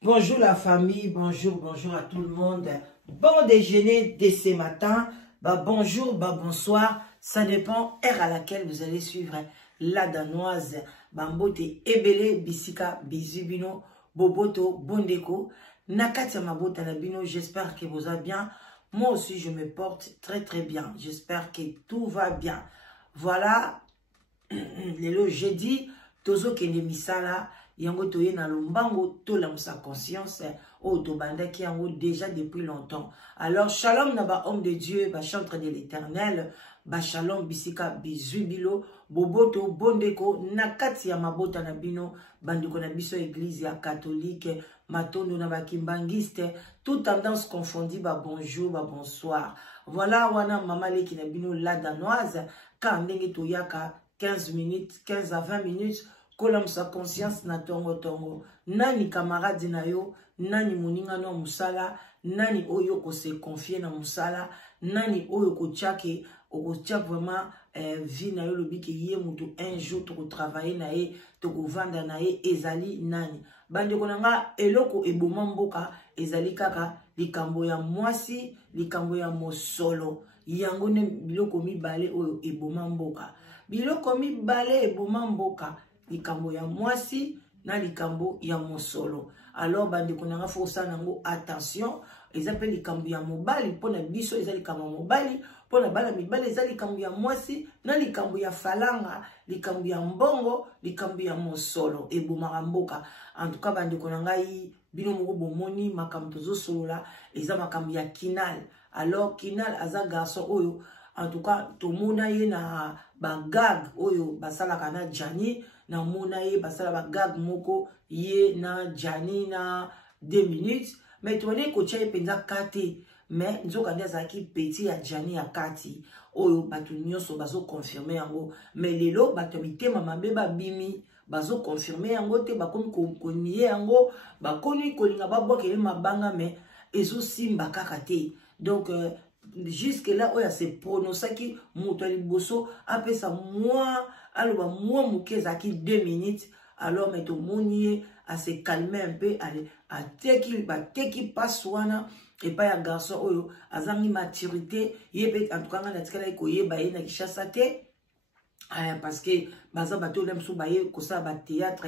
Bonjour la famille, bonjour à tout le monde. Bon déjeuner dès ce matin. Bonjour, bonsoir. Ça dépend heure à laquelle vous allez suivre la danoise. Mbote ebele bisika bizibino boboto bondeko. Nakati mabota nabino, j'espère que vous allez bien. Moi aussi je me porte très bien. J'espère que tout va bien. Voilà, le jeudi, tozo kende misala. Yango toye na lombango to la musa conscience o to bandaki yango déjà depuis longtemps. Alors shalom na ba homme de Dieu, ba chantre de l'Éternel, ba shalom bisika bizubilo boboto bondeko nakati ya mabota na bino bandiko na biso église ya catholique matondo na ba kimbangiste tout tendance confondue ba bonjour ba bonsoir. Voilà wana mama leki na bino la danoise ka ndenge toyaka 15 minutes 15 à 20 minutes. Kolam sa conscience na tongo. Nani camarade na yo, nani moninga no musala, nani oyo ko se confier na musala, nani oyo ko tchake, ko tchak vraiment vie na yo lobi ke ye mutu un jour to travailler na ye, to vanda na ye ezali nani. Bande konanga eloko eboma mboka ezali kaka likambo ya mwasi, likambo ya mosolo. Yango ne biloko mibale oyo eboma mboka. Biloko mibale eboma mboka. Likambo ya mwasi na likambo ya mosolo. Alors bande konanga fosa nango attention, ezape likambo ya mobali pona biso ezali likambo mobali, pona bala mibali ezali likambo ya mwasi na likambo ya falanga, likambo ya mbongo, likambo ya mosolo ebomaka mboka. En tout cas bande konanga yi bino moko bomoni makambo tozo solola eza makambo ya Kinal. Alors Kinal aza garçon oyo en tout cas tomona ye na bagag oyo basalaka na Jani na mona ye basala bagag moko ye na Jani na 2 minutes mais toné ko tchai penza kate mais nzoka ndia zaki petit ya Jani ya kati oyo batu nyonso bazo confirmer yango mais lelo batu mitema mabe ba bimi bazo confirmer yango te bakomi ko nier yango bakoni kolinga babokele mabanga mais ezo simba kaka te donc jusque là oya se prononcer ki mutali boso apesa moi aloba moi mukeza ki 2 minutes alors mais to monier à se calmer un peu allez à teki paswana et pas ya garçon oyo azangi maturité yebe en tout cas na tikala ko yeba ye na kishasa te parce que baza bato lem so baye ko sa ba théâtre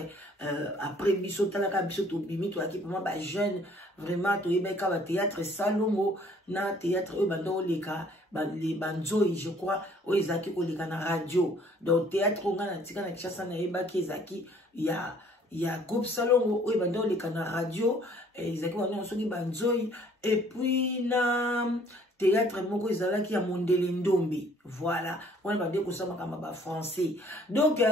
après biso talaka biso to bimi to akipement ba jeune vraiment to yeba ka ba théâtre salongo na théâtre e bando leka ba les banzoi je crois o ezaki ko leka na radio donc théâtre nga na tika na kishasa na yeba ki ezaki ya groupe salongo o bando leka na radio ezaki wana soki banzoi et puis na théâtre moko ezalaki ya mondele ndombi voilà on va dire que ça makamba français donc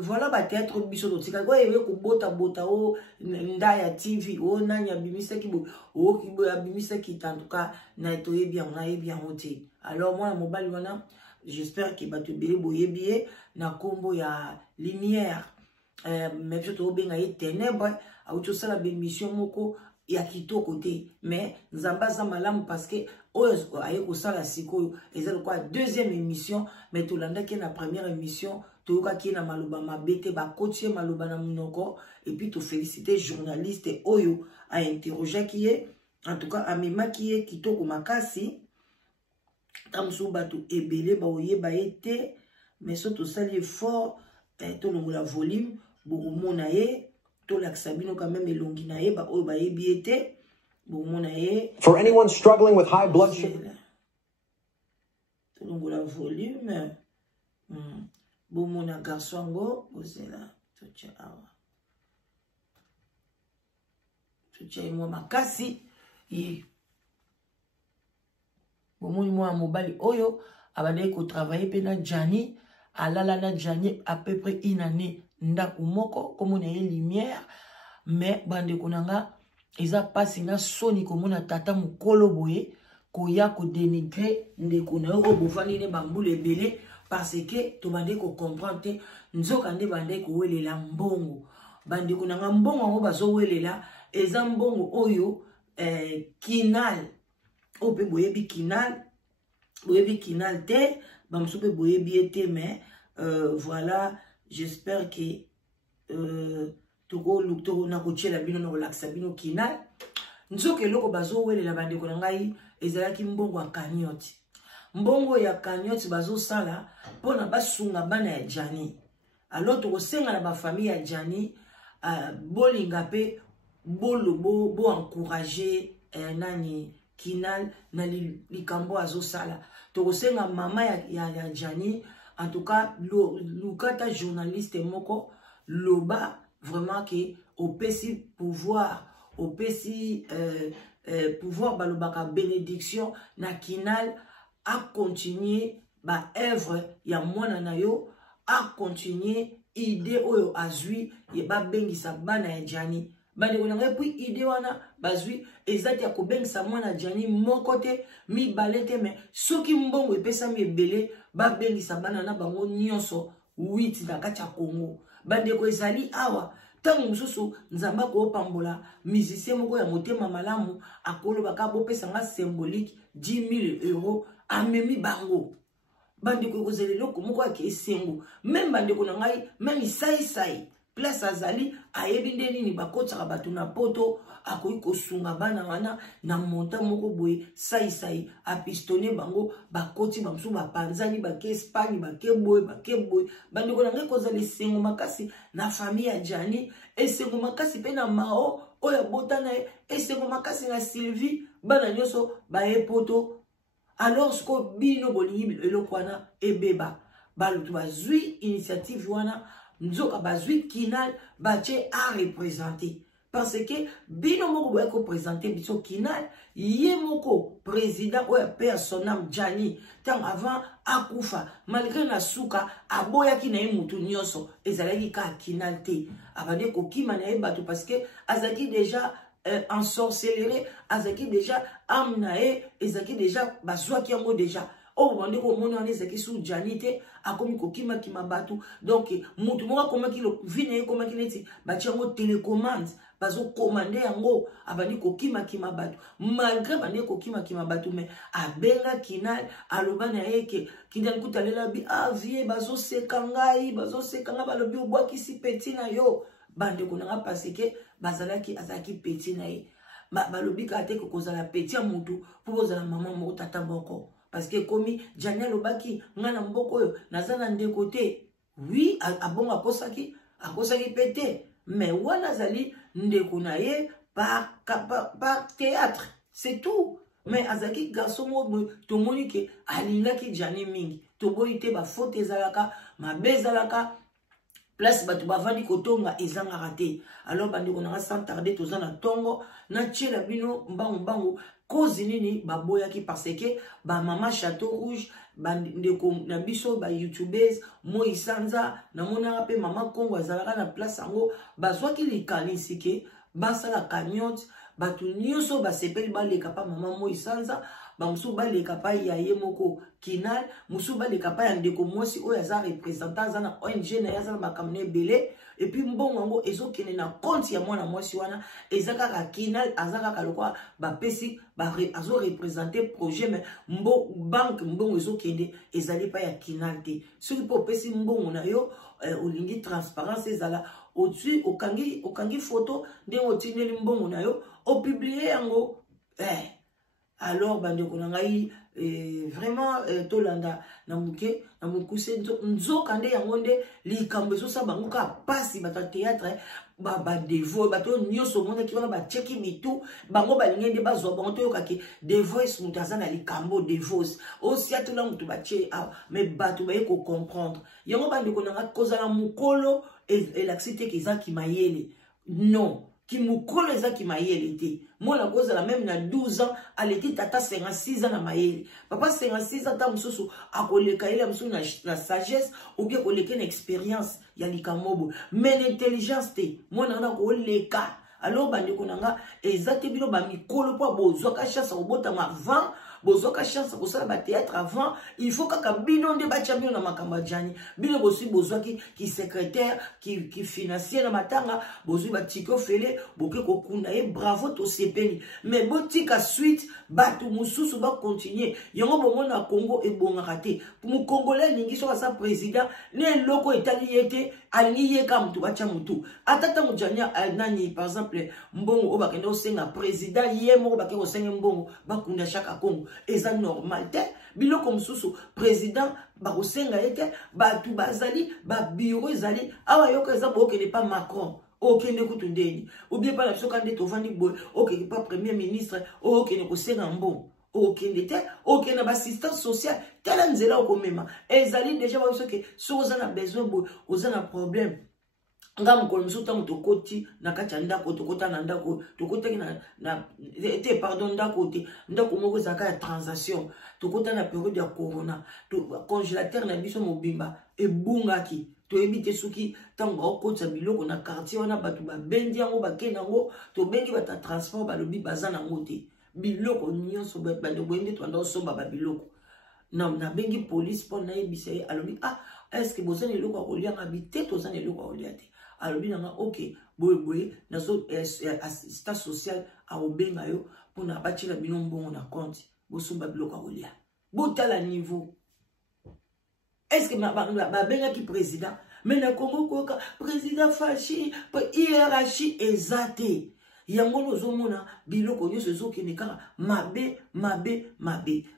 voilà ba théâtre biso to tika ko ewe ko bota o ndaya TV o nanya bimisa ki bo o ki bo abimisa ki en tout cas na to bien hote alors moi mobile wana j'espère que ba te bele boyebié na kombo ya lumière mais plutôt benga ye ténèbres a auto sala be mission moko ya kitoko te mais nzamba za malamu parce que oyo aye ko sala sikoyo ezali quoi deuxième émission mais to landa ki na première émission to yoka ki na maloba mabete ba coacher maloba na munoko et puis to féliciter journaliste oyo a interroger qui est en tout cas amema qui est kitoko makasi tamso bato ebele ba oyeba ete mais surtout sali fort to longola volume bokomona ye to l'axabino quand même elongi na ye ba o ba ebiete bokomona ye. For anyone struggling with high blood sugar, to longola volume bomona garçon ngo bozela to tcha awa to tcha mo makasi ye bomoni mo mobali oyo abandai ko travailler pe na Jani alala na Jani à peu près une année ndaku moko komona ye lumière mais bande konanga eza pasi na soni komona tata mukolo boye koya ko dénigrer ndeko na yo bofani ne bambule ebele parce que to bande ko comprendre nzoka nde bande ko welela mbongo bande konanga mbongo ngo bazo welela eza mbongo oyo Kinal ope boyebi Kinal te bamsupe boyebi ete mais voilà. J'espère que toko lukto na kochela bino na kolakisa bino kinal nzoke loko bazo wele la bande ko ngai ezalaki mbongo ya kanyoti mbongo ya kanyoti bazo sala pona basunga bana ya Jani alors toko senga na ba famille ya Jani bolinga pe bo encourager nani kinal na likambo azo sala toko senga mama ya Jani en tout cas lukata journaliste moko loba vraiment que au pesi pouvoir au pesi pouvoir balobaka bénédiction na kinal a continuer ba œuvre ya mwana na yo a continuer idée oyo azui ye ba bengisa bana ya Jani bande konanga puis idée wana bazui ezati ya ko bengisa mwana Jani moko te mi balete mais soki mbongo epesa mi ebele ba bengisa bana na bango nyonso 8 na kati ya Congo bande ko ezali awa tangu mususu nzamba ko pambola musicien moko ya motema malamu akolo baka bopesa nga symbolique 10 000 euros amemi bango bande ko kozeli loko moko ake esengo même bande ko ngai même sai place azali ayebi nde nini bakotaka bato na poto akoyi kosunga bana wana na monta moko boye sai apistone bango bakoti bamsu bapanzani bake Espagne bake boye bande ko ngai kozali sengo makasi na famille ya Jani esengo makasi pe na Mao oya botana esengo makasi na Sylvie bana nyoso baye poto alors sko bino bolingi eloko wana ebeba balutu bazui initiative wana nzoka bazui kinal bache a représenter parce que bino moko boye ko présenter biso kinal ye moko président oya personnam Jani tant avant akufa malgré na suka aboya ki na mutu nyonso ezalaki ka kinal te abade ko kima na bato parce que azaki déjà ensorcellerie azaki déjà amnae ezaki déjà bazwaki yango déjà oh bande ko mona wana ezaki sous Jani te akomi kokima kima batu donc mutu moko komaki lo vine komaki neti bati yango télécommande bazo commander yango abandi kokima kima batu malgré bande kokima kima batu mais abenga kinal aloba na eke kinal kutalela bi avie bazo sekangai balobi obwaki si petit na yo bande konanga parce que bazalaki azaki petit na ye balobi ka te ko kozala petit mutu pour kozala maman moko tata moko parce que komi Jani lobaki ngana mboko yo nazana ndeko te oui abonga akosaki pété mais wana zali ndeko na ye par théâtre c'est tout mais azaki garçon mo to moni ke alingaki Jani mingi to boyite ba faute ezalaka mabezalaka place batu bavandi kotonga ezanga raté alors bandi konanga sans tarder tozana tongo na tchela bino mbangu cause nini baboyaki parce que ba mama Château Rouge bandeko na biso ba youtubers Moisanza na mona pe mama Kongo azalaka na place yango bazwaki likanisi ke basala cagnotte batu nyonso basepeli baleka pa mama Moisanza bamusu baleka pa ya ye moko kinal musu baleka pa ya ndeko mwasi oyo aza représentant za na ONG na yaza makamne belé et puis mbongo yango ezokene na compte ya mwana mwasi wana ezaka kinal azaka kalokwa ba pesi ba azo représenter projet mais banque mbongo ezokende ezali pa ya kinal te soki po pesi mbongo na yo olingi transparence ezala au-dessus okangi photo ndengo otineli mbongo na yo o publier yango alors bande konangai vraiment tolanda na muke na mukuse nzoka nde yango nde likambo ezosa bango ka pasi bato théâtre ba devo bato nyoso mona ki wana ba cheki mitu bango balingi nde bazwa bango toyoka ke The Voice mutu aza na likambo The Voice osi atola mutu bache mais bato baye ko comprendre yango bande konanga kozala mukolo elaxite kizaki mayele non qui mukolo ezaki mayele te mwana kozala même na 12 ans aleki tata 56 ans na mayele papa 56 ans ta mususu akoleka ile mususu na sagesse ou bien koleka na expérience ya likamobo mais l'intelligence te mwana na koleka alors bande konanga ezate bino ba mikolo po bozwaka chance obotama avant bozwaka chance kosala ba théâtre avant il faut kaka bino nde batia bino na makambo Jani bino bosi bozwaki ki secrétaire ki financier na matanga bozwi batiko fele boke kokunda ye bravo to sepeli mais botika suite batu mususu ba continuer yango bongo na Congo ebonga raté mu congolais ningi so sa président ne loko etali yete alingi ye ka mutu bacha mutu atata mujanya nani par exemple mbongo obakenda osenga président ye moko bake osenga mbongo bakunda chaque Congo eza normal te biloko mususu président bakosenga ete batu bazali ba bureau ezali awa yoka eza boke ne pas Macron okende kutundeni ou bien pas la biso kande tovandi boy okende pas premier ministre okende kosenga mbongo okende te okende ba assistance sociale tela nzela okomema ezali déjà ba biso ke so ozana besoin boy ozana problème nga mukolo msuta mutokoti na kati ya ndako tokota na ndako tokotaki na te pardon ndako moko ezaka ya transaction tokota na période ya corona congélateur na biso mobimba ebungaki toyebi te soki ntango okotisa biloko na quartier wana bato babendi yango bakende yango tobengi bata transport balobi baza nango te biloko nyonso bandeboyende twanda osomba babiloko nabengi police mpo nayebisa ye alobi est-ce que bozana eloko ya kolianga bi te tozana eloko ya kolia te alobi nanga ok boyeboye nazo assistant social aobenga yo mpona batiela bino mbongo na compte bosomba biloko ya kolia botala niveau. Est-ce que babengaki président mais na Congo koka président fachi hiérarchie ezate yango lozomona biloko nyonso ezokende kaka mabe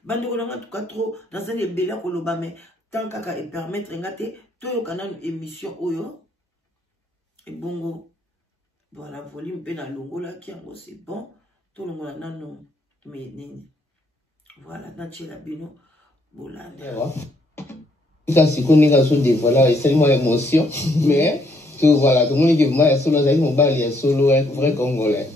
bandeko nanga tuka trop dans un ebela koloba mais tant kaka et permettre ngate toyokana émission oyo ebongo voilà volume pe na longola ki yango c'est bon to longola nano mais nini voilà natchela bino bolanda ça c'est qu'on est sur des voilà c'est moi émotion mais tout voilà tout le monde dit moi solo ça mon bal il solo un vrai congolais.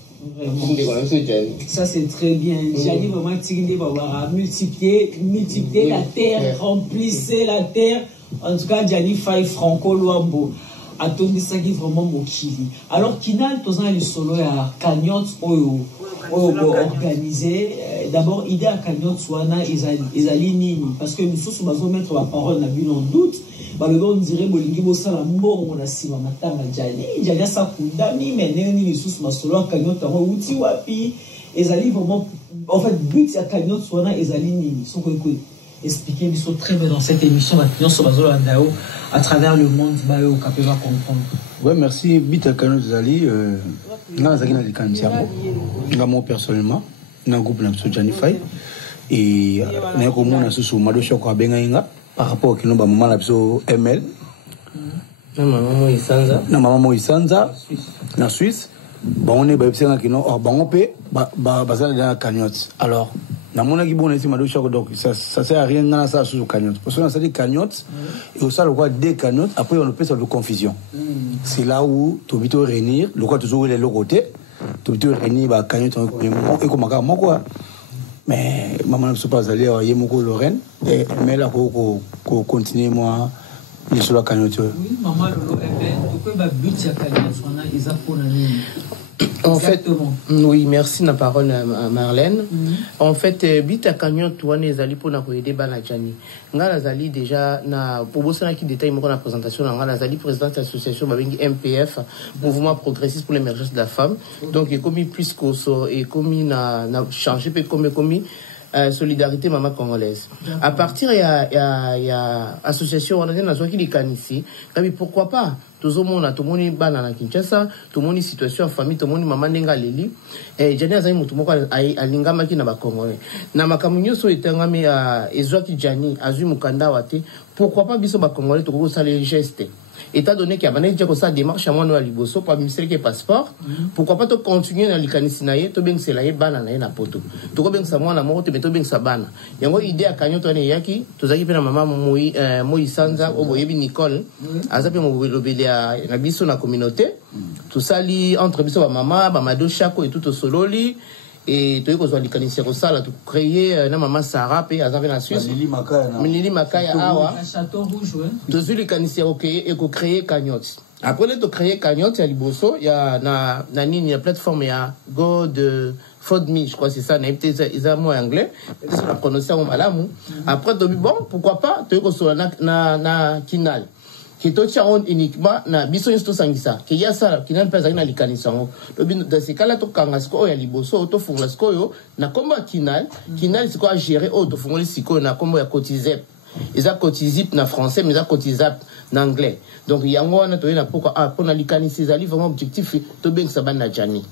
Ça c'est très bien. J'ai dit vraiment que multiplier la terre, remplissez la terre. En tout cas, Gianni Faye Franco Luambo. Attendez ça qui vraiment mokili. Alors Kinal, tous les solo à Cagnotte organisé. D'abord, idée à Cagnotte Swana ezali nini parce que nous sommes mettre la parole na bin en doute. Le gars on dirait bolingi bosala mbongo na sima matanga Gianni sa kundami mais nini sous ma solo à Cagnotte en outil wapi ezali vraiment en fait but à Cagnotte Swana ezali nini son quoi expliquer ils sont très bien dans cette émission maintenant sur Bazolo Andao à travers le monde bayo capable comprendre. Ouais merci bita Cagnotte ezali nga zaki na likantiamo nga moi personnellement na groupe na Gianni Faye et na ko mona susu madosho ko benga inga par rapport à nos maman la biso ML na maman Moïsanza na Suisse bon on est ba bisenga kino or bango pe bazana dans la cagnotte alors na mona ki bon ici madosho donc ça sert à rien dans ça sous cagnotte parce que ça dit cagnotte et au ça le quoi des cagnottes après on peut ça de confusion c'est là où tu vite réunir le quoi toujours les côté tu vite réunir ba cagnotte et comme quoi mais maman ne peut pas aller à Yemoko Lorraine mais là qu'on continue moi je suis là cagnotte. Oui maman Lolo pourquoi ba but ya cagnotte on a isa pour nani. En fait, oui, merci la parole à Marlène. En fait, bita cagnotte toi nezali pour na koyede bana Gianni. Nga nazali déjà na pour bosana qui détaille mon présentation nga nazali président de l'association babengi MPF, Mouvement progressiste pour l'émergence de la femme. Donc comme plus qu'on et comme na changer pe comme solidarité maman congolaise. À partir il y a association on a une association qui likanisi. Pourquoi pas tout le monde a tout le monde bana na Kinshasa, tout le monde situation en famille, tout le monde maman nenga leli. Et Gianni azali mutu moko alinga maki na ba congolais. Na makamunyo so etangami ezwaki Gianni azui mukanda wate. Pourquoi pas biso ba congolais to ko sa les gestes. Étant donné qu'il y a une démarche à moi à Liboso pour administrer le passeport, pourquoi pas continuer dans l'ikanisinaye, to bien c'est là banana na poto. To bien ça moi na mort, to bien ça bana. Il y a une idée à Cagnotte on yaki, to zaki pe na maman Moïsanza au boyebi Nicole, azape mo lobeli na biso na communauté. Tout ça li entre biso ba maman, ba mado chako et tout au sololi. Et tu as l'ikanisé au sala, tu créer na maman Sarah pe azape na Suisse. Lili Makaya awa. Château Rouge ouais. Tu as l'ikanisé OK et ko créer Cagnotte. Après de créer Cagnotte, il y a Liboso, il y a na ligne, la plateforme il y a Go de FODME, je crois c'est ça, ils ont mot anglais, c'est la prononciation malamu. Après bon, pourquoi pas tu as na Kinal. Qui est uniquement na biso insto sangisa qui y a ça qui n'a pas na likanisango dans ces cas là to kangasko ya liboso to fungasko yo na kombo Kinal c'est quoi gérer auto fungoli siko na kombo ya cotizep ils a cotizip na français mais ils a cotizap en anglais. Donc il y a un pourquoi pour likanisi ezali vraiment objectif to bien ça na jani.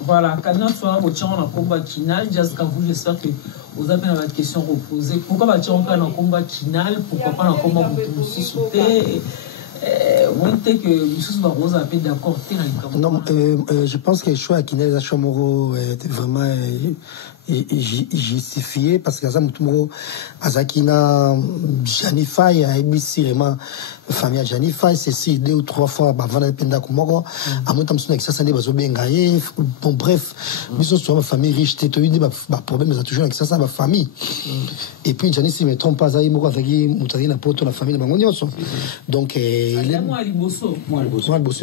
Voilà, quand on a un combat final, j'espère que vous avez une question reposée. Pourquoi va-t-il encore un combat final? Pourquoi pas un combat pour tout sauter? Non, je pense que le choix à Kinel Achomoro était vraiment justifié parce que Azamutumoro Azakina Janifai a émis vraiment famille Janifai c'est si 2 ou 3 fois avant la penda Kumoro à mon temps avec ça ça n'est pas bien gagné bon bref mais ce soit ma famille riche t'es eu des problèmes mais toujours avec ça ma famille et puis Jani si me trompe pas ça il m'a fait montrer la poto la famille de Mangonios donc moi Liboso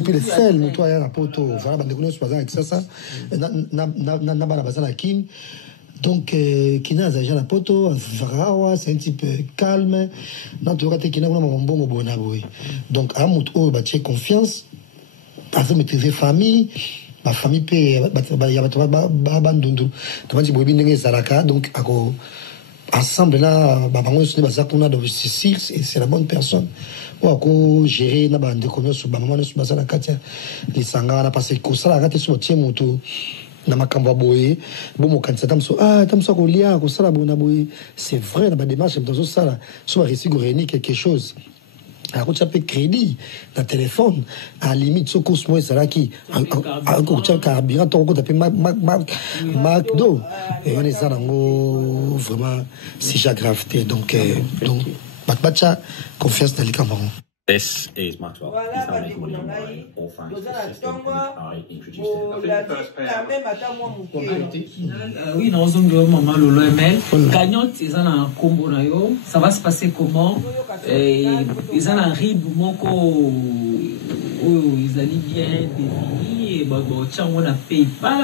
puis le sel toi la poto voilà bande de pas avec ça na bala bazana kin. Donc, Kina a déjà la poto, c'est un petit peu calme. Non, tu vois, Kina a un bon bonaboui. Donc, à mon tour, bah, tu as confiance. Parce que maîtriser famille, ma famille peut, y a bandundu. Tu vois, tu vois, bien Zaraka. Donc, ensemble, là, bah, on se dit, bah, qu'on a dans c'est la bonne personne. Ou gérer, na bande de commerce, sur maman, sur Bazana Katia, les sangas, parce que ça, la rate sur le tien, mon tour. Na makamba boye bon mo kanisa tamso tamso ko lia ko sala bona boye c'est vrai na ba démarche mtozo sala so ba réussi réunir quelque chose à ko tchape crédit na téléphone à limite so ko mo sala ki ko tchape carburant to ko taper McDo et on est ça ngo vraiment si j'ai gravité donc batcha confiance dans les camarades. This is Maxwell. Voilà, all thanks to the system I introduced it. Oui, non, maman Lolo ML. Gagnante, ils ont un combo na yo. Ça va se passer comment? Ils ont un RIB moko. Ils allaient bien définir. Bon, tiens, on a payé pas.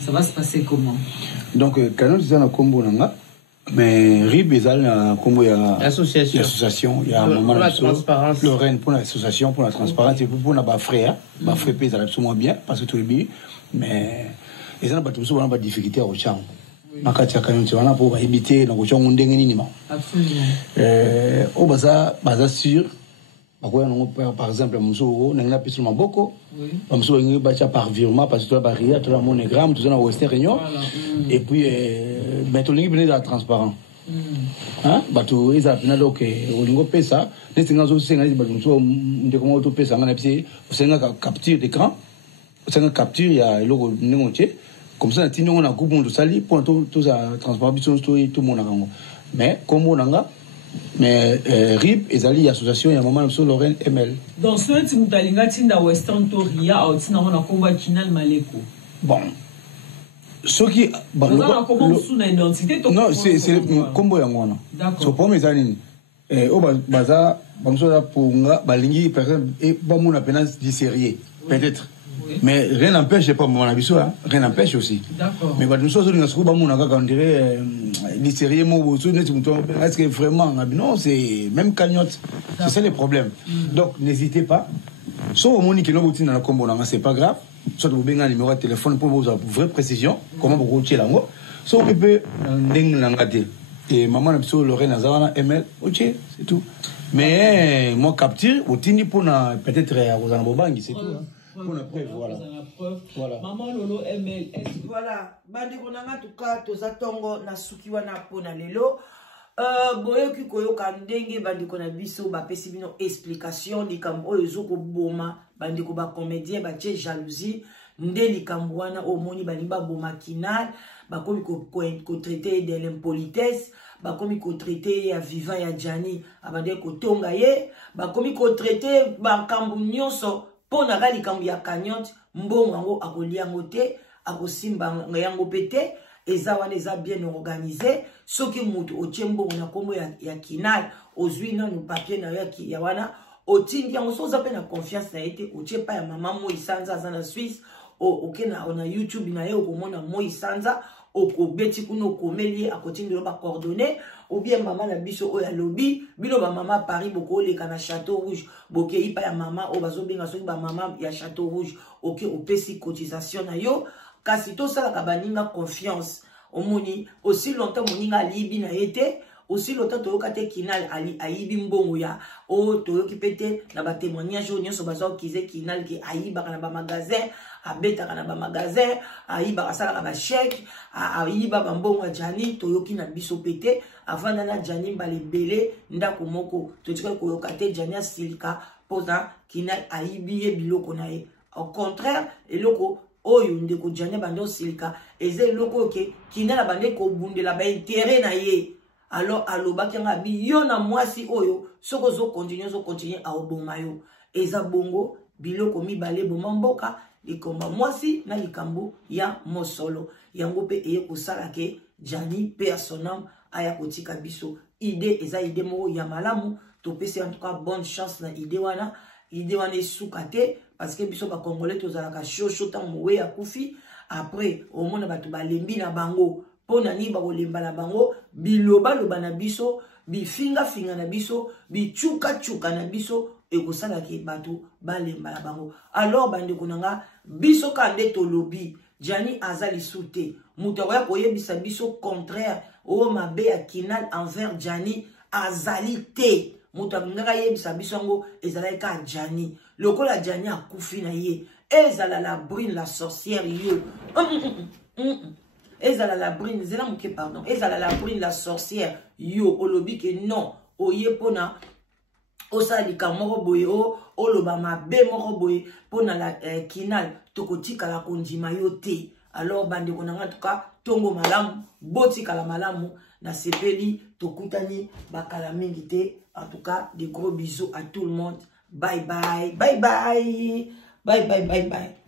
Ça va se passer comment? Donc, quand ils ont un combo na mais RIB ils ont un combo l'association il y a un moment la transparence Lorraine pour l'association pour la transparence et pour la frais frais payent absolument bien parce que tout est bien mais ils ont pas tout ça on a pas de difficulté au champ makati quand tu vas pour éviter donc on ndenge nini absolument au baza sûr par exemple muso n'engla plus seulement beaucoup muso ngi bacha par virement parce que la barrière tout la monogramme tout ça dans Western Réunion et puis mais tout l'ingi venir dans transparent hein bato ils appellent donc olingo pesa les singa zo singa bato ndeko mo to pesa ngana pisi singa capture d'écran singa capture ya logo ningoche comme ça tino on a groupe monde sali pour tout ça transparent biso tout le monde nango mais comme on nga mais RIB ezali association ya maman so Lorraine ML donc ce ti mutalinga tinda Western Toria au tina on a combat final maleko bon ce qui non c'est combo ya ngona so pour mes années au baza bamso pour nga balingi par exemple et ba mona penance du sérieux peut-être mais rien n'empêche pas mon avis ça rien n'empêche aussi d'accord mais ba nous so nga so ba mona ka on dirait du sérieux mo so est-ce que vraiment non c'est même cagnotte c'est ça le problème donc n'hésitez pas so au moni que no botina na combo na c'est pas grave soit vous avez un numéro de téléphone pour vous avoir une vraie précision comment vous routiez là-haut soit vous pouvez et maman a besoin Lorraine Azana ML ok c'est tout mais moi capture au tini pour peut-être à Rosanna Bobangi c'est tout pour la preuve voilà maman Lolo ML voilà bandi konanga tuka tozatongo na suki wana pona lelo boyoki koyoka ndenge bandeko na biso bapesi bino explication likambo oyo ezoko boma bandeko ba comédien ba tie jalousie nde likambo wana omoni balimba boma kinal bakomi ko traiter de l'impolitesse bakomi ko traiter ya vivant ya Jani abande ko tonga ye bakomi ko traiter bakambu nyonso pona ga likambo ya cagnotte mbongo ngo akolia ngote akosimba yango pete eza wana eza bien organisé soki mutu ochembo na kombo ya kinal ozwi nanu papier na ya wana otindi yango soza pe na confiance na ete otie pa ya mama Moi Sanza aza na Suisse oke na YouTube na ye okomona Moi Sanza okobeti kuno komeli akotindelo ba coordonnées ou bien maman na biso oya lobby bino ba mama Paris boko leka na Château Rouge boke ipa ya mama o bazobenga soki ba mama ya Château Rouge oke opesi cotisation na yo kasi to sala ka baninga confiance omoni aussi longtemps moninga libi na ete aussi lota toyoka te Kinal ali ayibi mbongo ya o toyoki pete na ba témoignage o nyonso bazo kize Kinal ki ayiba kana ba magasin abeta kana ba magasin ayiba asala ba chèque ayiba ba mbongo ya Jani toyoki na biso pete avant na Jani balebele ndako moko totika koyoka te Jani asilika poza Kinal ayibi biloko na ye au contraire eloko oyo ndeko Jani bando silika eze eloko ke Kinal bande ko bundela ba intérêt na ye alors aloba kenga bi yo na mwasi oyo soko zo continuer a oboma yo eza bongo biloko mibale boma mboka likomba mwasi na likambo ya mosolo yango pe eye kosala ke Jani pe a son âme aya kotika biso idée eza idée moko ya malamu to pese en tout cas bonne chance na idée wana esukate parce que biso ba congolais tozalaka chocho tant mowe ya kufi après au monde batu balembi na bango pona ni ba kolemba na bango biloba loba na biso bifinga finga na biso bichuka chuka na biso ekosala ke batu balemba na bango alors bande konanga biso kande to lobi Jani azali soute muto ya koyebisa biso contraire o mabe ya Kinal envers Jani azali te muto ngaka yebisa biso ngo ezala ka Jani lokola Jani akufi na ye ezala la brune la sorcière yo ezala la brune zela muke pardon ezala la brune la sorcière yo olobi ke non oye pona osalika moko boye o loba mabe moko boye pona la Kinal tokotika la kondima yo te alors bande konanga tuka tongo malamu botika la malamu na sepeli tokutani bakala mingi te en tout cas des gros bisous à tout le monde bye bye bye bye bye bye bye bye